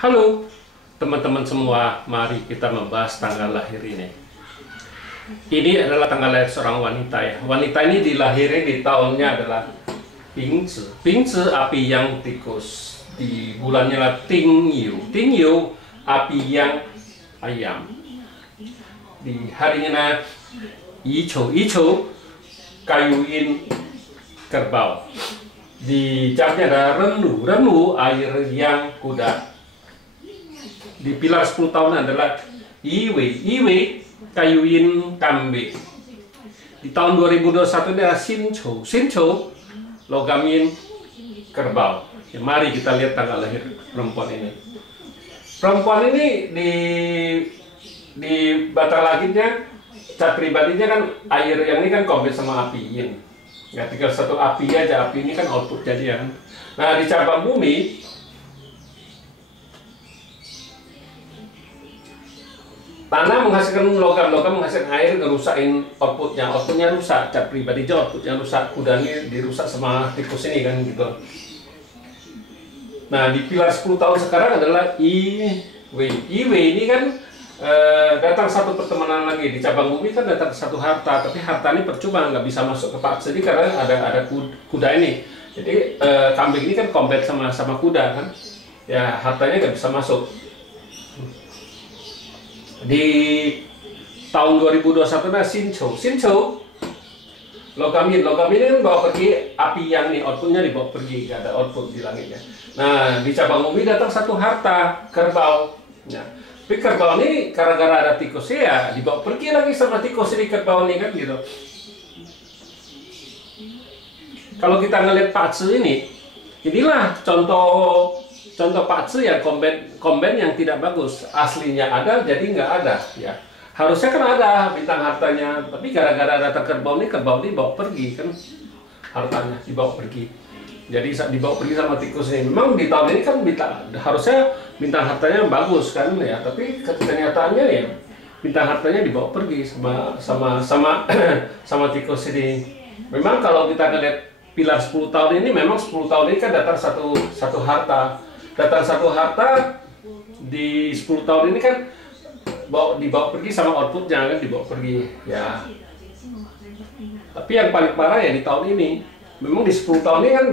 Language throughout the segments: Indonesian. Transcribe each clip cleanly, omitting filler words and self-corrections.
Halo teman-teman semua, mari kita membahas tanggal lahir ini. Ini adalah tanggal lahir seorang wanita ya. Wanita ini dilahirkan di tahunnya adalah Bingzi. Bingzi api yang tikus. Di bulannya adalah Tingyu. Tingyu api yang ayam. Di harinya nah Yichou. Yichou kayuin kerbau. Di jamnya ada Renlu. Renlu air yang kuda. Di pilar 10 tahun adalah Iwe. Iwe kayuin kambing. Di tahun 2021 adalah Sinchou. Sinchou logamin kerbau. Ya, mari kita lihat tanggal lahir perempuan ini. Perempuan ini di batal langitnya, cat pribadinya kan air yang ini kan kombin sama api yin. Ya, tinggal satu api aja, api ini kan output jadian. Nah, di cabang bumi tanah menghasilkan logam menghasilkan air, ngerusakin outputnya rusak, cat pribadinya outputnya rusak, kudanya dirusak sama tikus ini kan gitu. Nah di pilar 10 tahun sekarang adalah Iwe. Iwe ini kan datang satu pertemanan lagi, di cabang bumi kan datang satu harta, tapi harta ini percuma, nggak bisa masuk ke Pak Sedi karena ada kuda ini. Jadi kambing ini kan kompet sama kuda kan, ya hartanya nggak bisa masuk. Di tahun 2021 nah Sinchou. Sinchou logamin ini kan bawa pergi api yang nih, outputnya dibawa pergi, gak ada output di langitnya. Nah di cabang bumi datang satu harta kerbau. Nah, tapi kerbau ini gara-gara ada tikusnya ya dibawa pergi lagi sama tikus ini, kerbau ini kan gitu. Kalau kita ngeliat Patsu ini, inilah contoh Patsu ya, komben yang tidak bagus. Aslinya ada jadi nggak ada ya. Harusnya kan ada bintang hartanya, tapi gara-gara datang kerbau ini bawa pergi kan, hartanya dibawa pergi. Jadi dibawa pergi sama tikus ini. Memang di tahun ini kan harusnya bintang hartanya bagus kan ya, tapi kenyataannya ya bintang hartanya dibawa pergi sama tikus ini. Memang kalau kita ngeliat pilar 10 tahun ini, memang 10 tahun ini kan datang satu harta. Datang satu harta di 10 tahun ini kan dibawa pergi sama outputnya kan, dibawa pergi ya. Tapi yang paling parah ya di tahun ini, memang di 10 tahun ini kan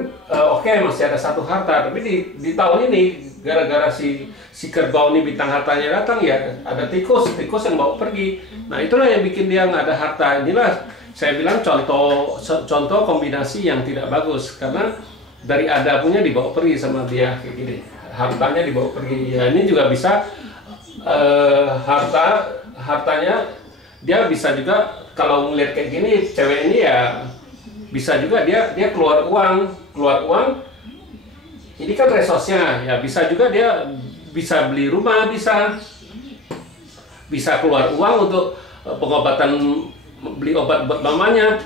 oke, masih ada satu harta, tapi di tahun ini gara-gara si kerbau ini bintang hartanya datang ya ada tikus yang bawa pergi. Nah itulah yang bikin dia nggak ada harta. Inilah saya bilang contoh kombinasi yang tidak bagus, karena dari ada punya dibawa pergi sama dia kayak gini, hartanya dibawa pergi. Ya ini juga bisa hartanya dia bisa juga kalau ngeliat kayak gini, cewek ini ya bisa juga dia keluar uang. Ini kan resosnya ya, bisa juga dia bisa beli rumah, bisa keluar uang untuk pengobatan, beli obat buat mamanya,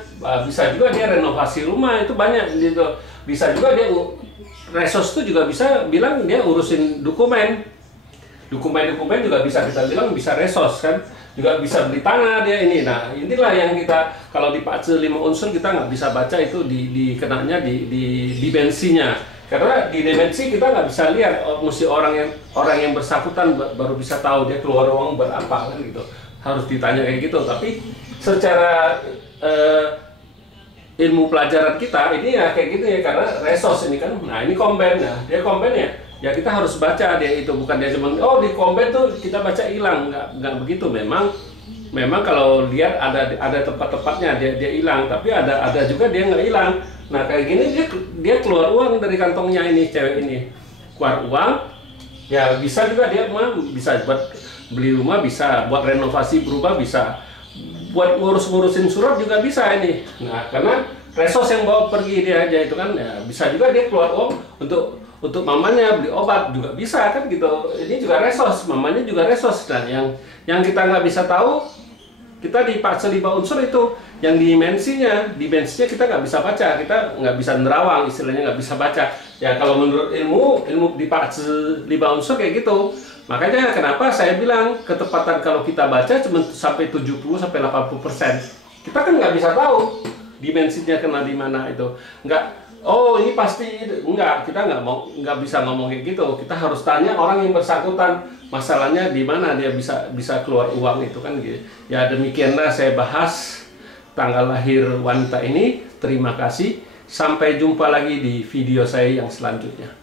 bisa juga dia renovasi rumah, itu banyak gitu. Bisa juga dia resos itu juga bisa bilang dia urusin dokumen juga bisa kita bilang bisa resos kan, juga bisa beli tanah dia ini. Nah inilah yang kita kalau di Patsu 5 unsur kita nggak bisa baca itu dikenanya di dimensinya, karena di dimensi kita nggak bisa lihat, mesti orang yang bersangkutan baru bisa tahu dia keluar uang berapa kan gitu, harus ditanya kayak gitu. Tapi secara ilmu pelajaran kita ini ya kayak gitu ya, karena resos ini kan. Nah ini komben, nah dia komben ya kita harus baca dia itu, bukan dia cuma di komben tuh kita baca hilang, nggak begitu. Memang kalau lihat ada tempat-tempatnya dia hilang, tapi ada juga dia nggak hilang. Nah kayak gini dia keluar uang dari kantongnya ini, cewek ini keluar uang ya, bisa juga dia bisa buat beli rumah, bisa buat renovasi berubah, bisa buat ngurusin surat juga bisa ini. Nah karena resos yang bawa pergi dia aja itu kan ya, bisa juga dia keluar uang untuk mamanya beli obat juga bisa kan gitu. Ini juga resos, mamanya juga resos. Dan yang kita nggak bisa tahu, kita di Patsu 5 unsur itu yang dimensinya kita nggak bisa baca, kita nggak bisa nerawang, istilahnya nggak bisa baca ya. Kalau menurut ilmu di Patsu 5 unsur kayak gitu. Makanya kenapa saya bilang ketepatan kalau kita baca cuma sampai 70-80%. Kita kan nggak bisa tahu dimensinya kena di mana itu. Oh, ini pasti enggak, kita nggak bisa ngomong kayak gitu. Kita harus tanya orang yang bersangkutan, masalahnya di mana dia bisa keluar uang itu kan gitu. Ya demikianlah saya bahas tanggal lahir wanita ini. Terima kasih. Sampai jumpa lagi di video saya yang selanjutnya.